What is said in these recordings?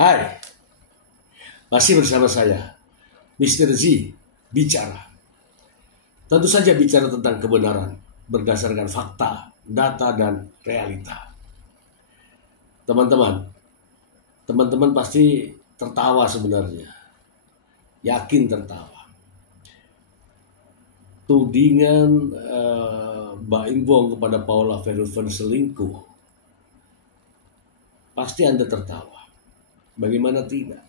Hai, masih bersama saya, Mr. Z, bicara. Tentu saja bicara tentang kebenaran, berdasarkan fakta, data, dan realita. Teman-teman pasti tertawa sebenarnya. Yakin tertawa. Tudingan Mbak Imbong kepada Paula Verhoeven selingkuh, pasti Anda tertawa. Bagaimana tidak?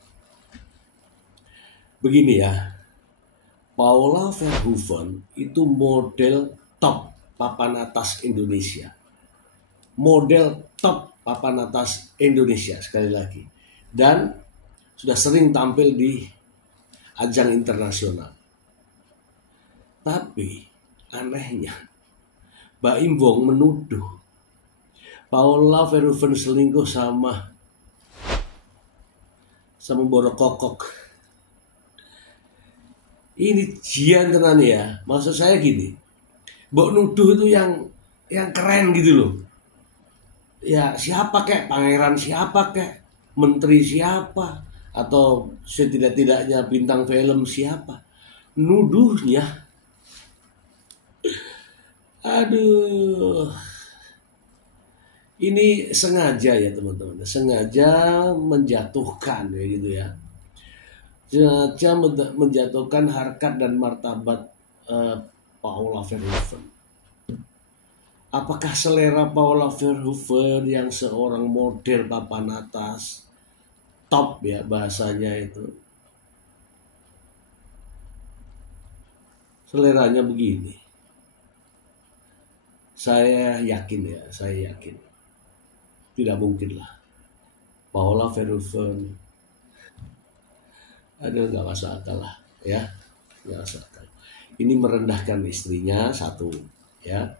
Begini ya, Paula Verhoeven itu model top papan atas Indonesia. Model top papan atas Indonesia sekali lagi. Dan sudah sering tampil di ajang internasional. Tapi anehnya, Mbak Imbong menuduh Paula Verhoeven selingkuh sama Borokokok. Ini jian tenan ya. Maksud saya gini, mbok nuduh itu yang keren gitu loh. Ya siapa kek, pangeran siapa kek, menteri siapa, atau setidak-tidaknya bintang film siapa. Nuduhnya, aduh, ini sengaja ya teman-teman, sengaja menjatuhkan ya gitu ya. Sengaja menjatuhkan harkat dan martabat Paula Verhoeven. Apakah selera Paula Verhoeven yang seorang model papan atas, top ya bahasanya itu, seleranya begini? Saya yakin tidak mungkin lah Paula Verhoeven, nggak masuk akal lah ya, nggak masuk akal. Ini merendahkan istrinya satu ya.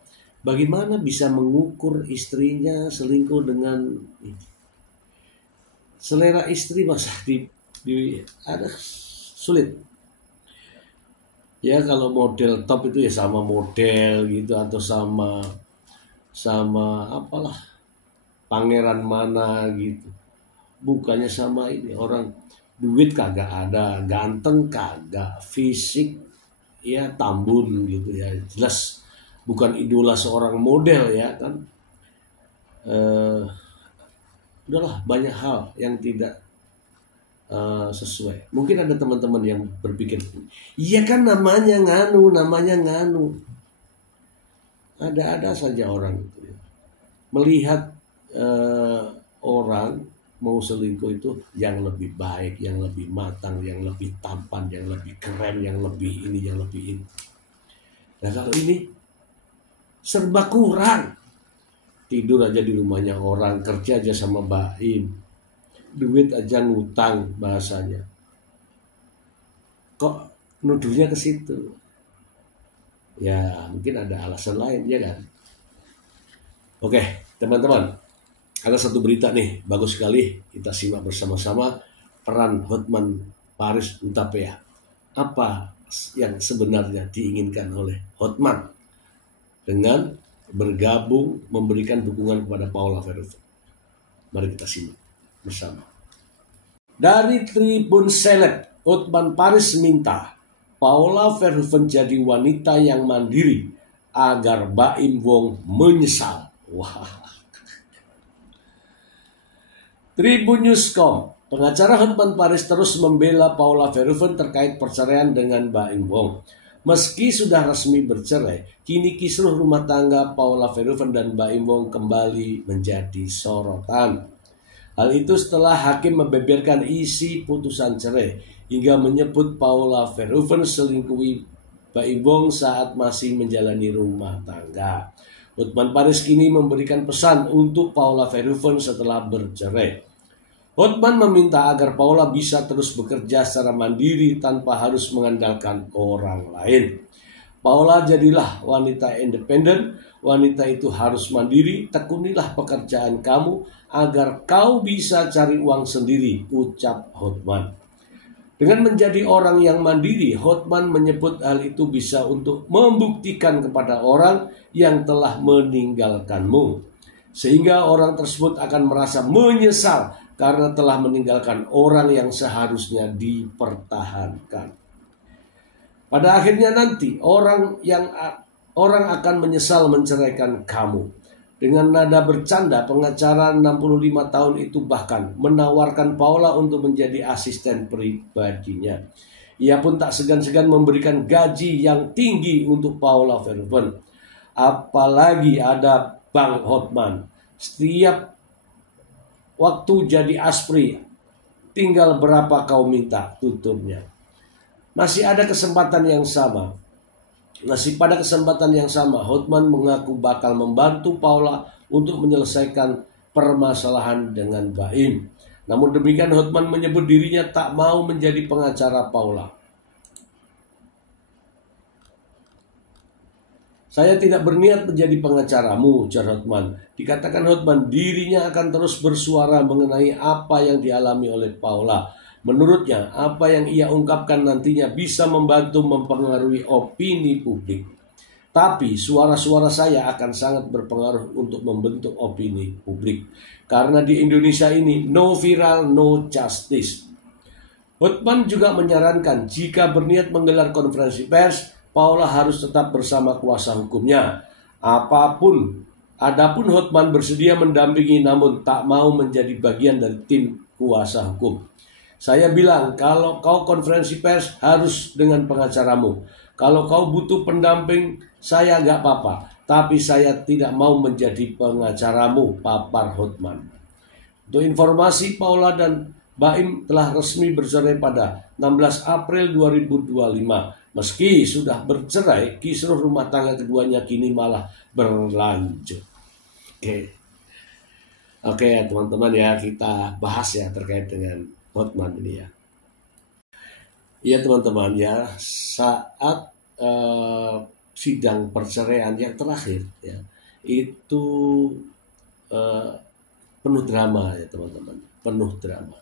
Bagaimana bisa mengukur istrinya selingkuh dengan ini? Selera istri masa ada sulit ya. Kalau model top itu ya sama model gitu, atau sama apalah, pangeran mana gitu. Bukannya sama ini orang duit kagak ada, ganteng kagak, fisik ya tambun gitu ya, jelas bukan idola seorang model ya kan. Udahlah, banyak hal yang tidak sesuai. Mungkin ada teman-teman yang berpikir, iya kan namanya nganu. Ada saja orang itu ya. Melihat orang mau selingkuh itu yang lebih baik, yang lebih matang, yang lebih tampan, yang lebih keren, yang lebih ini, yang lebih ini. Nah kalau ini serba kurang. Tidur aja di rumahnya orang, kerja aja sama baim, duit aja ngutang bahasanya. Kok nuduhnya ke situ? Ya mungkin ada alasan lain ya kan. Oke teman-teman, ada satu berita nih, bagus sekali, kita simak bersama-sama. Peran Hotman Paris Hutapea. Apa yang sebenarnya diinginkan oleh Hotman dengan bergabung memberikan dukungan kepada Paula Verhoeven? Mari kita simak bersama. Dari Tribun Seleb, Hotman Paris minta Paula Verhoeven jadi wanita yang mandiri agar Mbak Imbong menyesal. Wah. Tribun Newscom, pengacara Hotman Paris terus membela Paula Verhoeven terkait perceraian dengan Mbak Imbong. Meski sudah resmi bercerai, kini kisruh rumah tangga Paula Verhoeven dan Mbak Imbong kembali menjadi sorotan. Hal itu setelah hakim membeberkan isi putusan cerai hingga menyebut Paula Verhoeven selingkuhi Mbak Imbong saat masih menjalani rumah tangga. Hotman Paris kini memberikan pesan untuk Paula Verhoeven setelah bercerai. Hotman meminta agar Paula bisa terus bekerja secara mandiri tanpa harus mengandalkan orang lain. Paula, jadilah wanita independen, wanita itu harus mandiri, tekunilah pekerjaan kamu agar kau bisa cari uang sendiri, ucap Hotman. Dengan menjadi orang yang mandiri, Hotman menyebut hal itu bisa untuk membuktikan kepada orang yang telah meninggalkanmu, sehingga orang tersebut akan merasa menyesal karena telah meninggalkan orang yang seharusnya dipertahankan. Pada akhirnya nanti orang akan menyesal menceraikan kamu. Dengan nada bercanda, pengacara 65 tahun itu bahkan menawarkan Paula untuk menjadi asisten pribadinya. Ia pun tak segan-segan memberikan gaji yang tinggi untuk Paula Verhoeven. Apalagi ada Bang Hotman. Setiap waktu jadi aspri, tinggal berapa kau minta, tuturnya. Pada kesempatan yang sama, Hotman mengaku bakal membantu Paula untuk menyelesaikan permasalahan dengan Baim. Namun demikian, Hotman menyebut dirinya tak mau menjadi pengacara Paula. Saya tidak berniat menjadi pengacaramu, ujar Hotman. Dikatakan Hotman, dirinya akan terus bersuara mengenai apa yang dialami oleh Paula. Menurutnya, apa yang ia ungkapkan nantinya bisa membantu mempengaruhi opini publik. Tapi suara-suara saya akan sangat berpengaruh untuk membentuk opini publik. Karena di Indonesia ini, no viral, no justice. Hotman juga menyarankan jika berniat menggelar konferensi pers, Paula harus tetap bersama kuasa hukumnya. Adapun Hotman bersedia mendampingi namun tak mau menjadi bagian dari tim kuasa hukum. Saya bilang, kalau kau konferensi pers harus dengan pengacaramu. Kalau kau butuh pendamping, saya gak apa-apa. Tapi saya tidak mau menjadi pengacaramu, papar Hotman. Untuk informasi, Paula dan Baim telah resmi bercerai pada 16 April 2025. Meski sudah bercerai, kisruh rumah tangga keduanya kini malah berlanjut. Oke, teman-teman ya, kita bahas ya terkait dengan Hotman ini ya. Ya teman-teman ya, saat sidang perceraian yang terakhir ya, itu penuh drama ya teman-teman, penuh drama.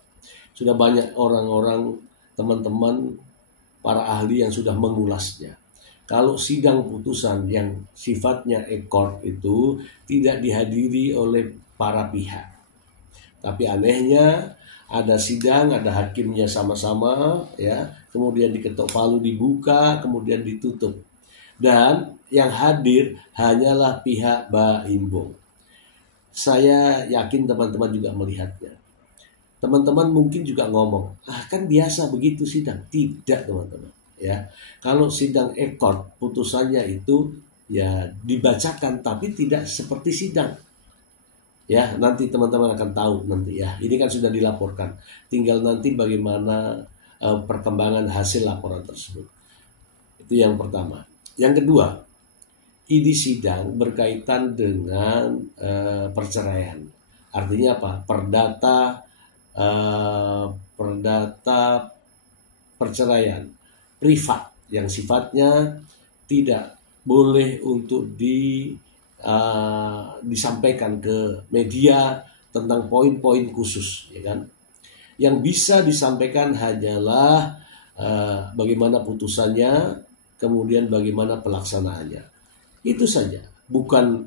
Sudah banyak orang-orang, teman-teman, para ahli yang sudah mengulasnya. Kalau sidang putusan yang sifatnya ekor itu tidak dihadiri oleh para pihak. Tapi anehnya ada sidang, ada hakimnya sama-sama ya, kemudian diketok palu dibuka, kemudian ditutup. Dan yang hadir hanyalah pihak Baim Bong. Saya yakin teman-teman juga melihatnya. Teman-teman mungkin juga ngomong, kan biasa begitu sidang. Tidak teman-teman ya. Kalau sidang ekor putusannya itu ya dibacakan tapi tidak seperti sidang. Ya, nanti teman-teman akan tahu nanti ya. Ini kan sudah dilaporkan. Tinggal nanti bagaimana perkembangan hasil laporan tersebut. Itu yang pertama. Yang kedua, ini sidang berkaitan dengan perceraian. Artinya apa? Perdata perceraian privat yang sifatnya tidak boleh untuk disampaikan ke media tentang poin-poin khusus, ya kan? Yang bisa disampaikan hanyalah bagaimana putusannya, kemudian bagaimana pelaksanaannya. Itu saja, bukan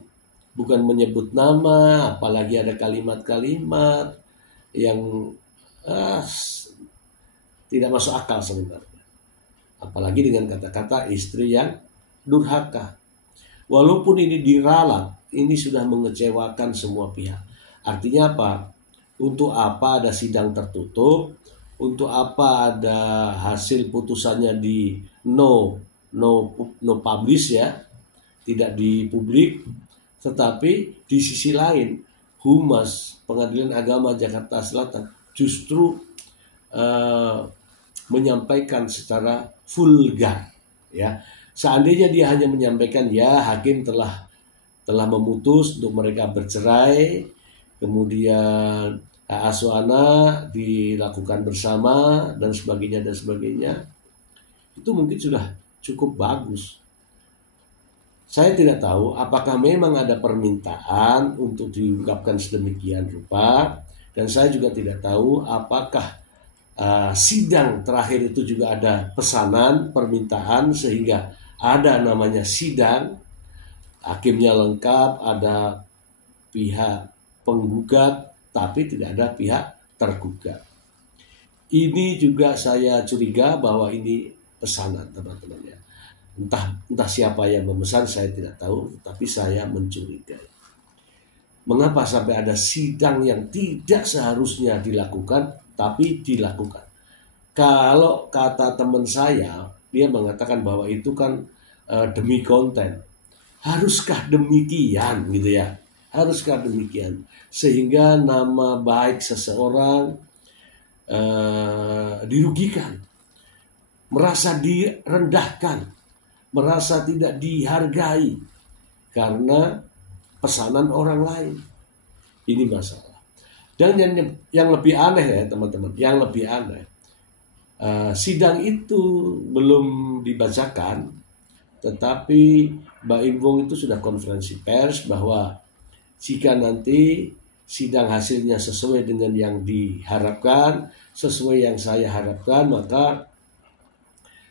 menyebut nama, apalagi ada kalimat-kalimat yang tidak masuk akal sebenarnya. Apalagi dengan kata-kata istri yang durhaka. Walaupun ini diralat, ini sudah mengecewakan semua pihak. Artinya apa? Untuk apa ada sidang tertutup? Untuk apa ada hasil putusannya di no publish ya, tidak di publik. Tetapi di sisi lain, Humas Pengadilan Agama Jakarta Selatan justru menyampaikan secara vulgar ya. Seandainya dia hanya menyampaikan ya hakim telah memutus untuk mereka bercerai, kemudian hak asuh anak dilakukan bersama dan sebagainya, itu mungkin sudah cukup bagus. Saya tidak tahu apakah memang ada permintaan untuk diungkapkan sedemikian rupa, dan saya juga tidak tahu apakah sidang terakhir itu juga ada pesanan, permintaan sehingga ada namanya sidang, hakimnya lengkap, ada pihak penggugat, tapi tidak ada pihak tergugat. Ini juga saya curiga bahwa ini pesanan, teman-teman ya. Entah siapa yang memesan saya tidak tahu, tapi saya mencurigai. Mengapa sampai ada sidang yang tidak seharusnya dilakukan tapi dilakukan? Kalau kata teman saya, dia mengatakan bahwa itu kan demi konten. Haruskah demikian gitu ya? Haruskah demikian? Sehingga nama baik seseorang dirugikan, merasa direndahkan, merasa tidak dihargai karena pesanan orang lain. Ini masalah. Dan yang lebih aneh ya teman-teman, yang lebih aneh, sidang itu belum dibacakan, tetapi Mbak Imbong itu sudah konferensi pers bahwa jika nanti sidang hasilnya sesuai dengan yang diharapkan, sesuai yang saya harapkan, maka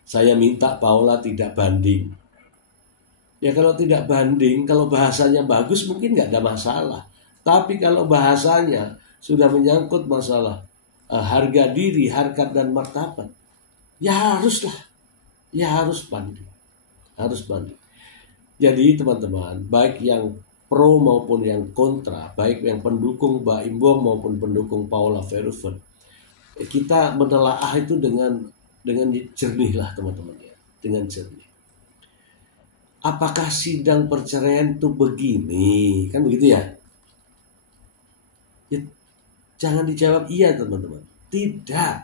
saya minta Paula tidak banding. Ya kalau tidak banding, kalau bahasanya bagus mungkin nggak ada masalah. Tapi kalau bahasanya sudah menyangkut masalah harga diri, harkat dan martabat, ya haruslah, ya harus banding, harus banding. Jadi teman-teman, baik yang pro maupun yang kontra, baik yang pendukung Mbak Imbong maupun pendukung Paula Verhoeven, kita menelaah itu dengan jernih lah teman-teman ya, dengan jernih. Apakah sidang perceraian itu begini? Kan begitu ya? Ya jangan dijawab iya teman-teman. Tidak.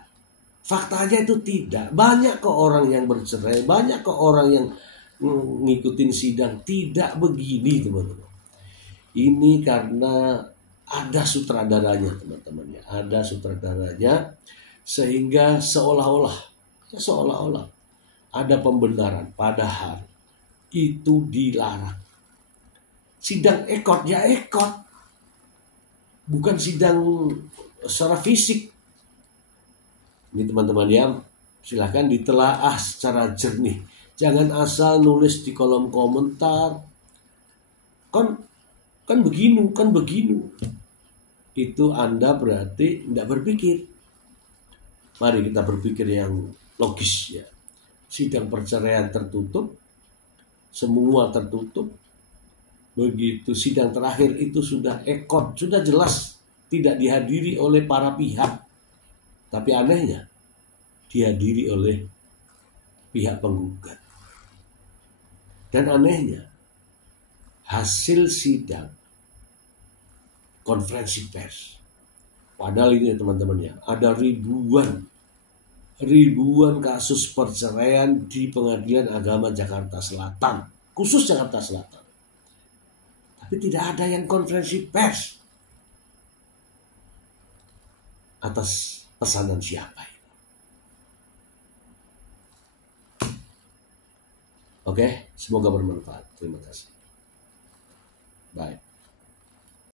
Faktanya itu tidak. Banyak kok orang yang bercerai, banyak kok orang yang ngikutin sidang. Tidak begini teman-teman. Ini karena ada sutradaranya teman-teman ya. Ada sutradaranya sehingga seolah-olah ada pembenaran, padahal itu dilarang. Sidang ekot ya ekot, bukan sidang secara fisik. Ini teman-teman ya, silahkan ditelaah secara jernih. Jangan asal nulis di kolom komentar, kan begini. Itu Anda berarti tidak berpikir. Mari kita berpikir yang logis ya. Sidang perceraian tertutup, semua tertutup. Begitu sidang terakhir itu sudah ekot, sudah jelas tidak dihadiri oleh para pihak. Tapi anehnya dihadiri oleh pihak penggugat. Dan anehnya hasil sidang konferensi pers. Padahal ini teman-teman ya, ada ribuan kasus perceraian di Pengadilan Agama Jakarta Selatan, khusus Jakarta Selatan. Tapi tidak ada yang konferensi pers. Atas pesanan siapa ini? Oke, semoga bermanfaat. Terima kasih. Bye.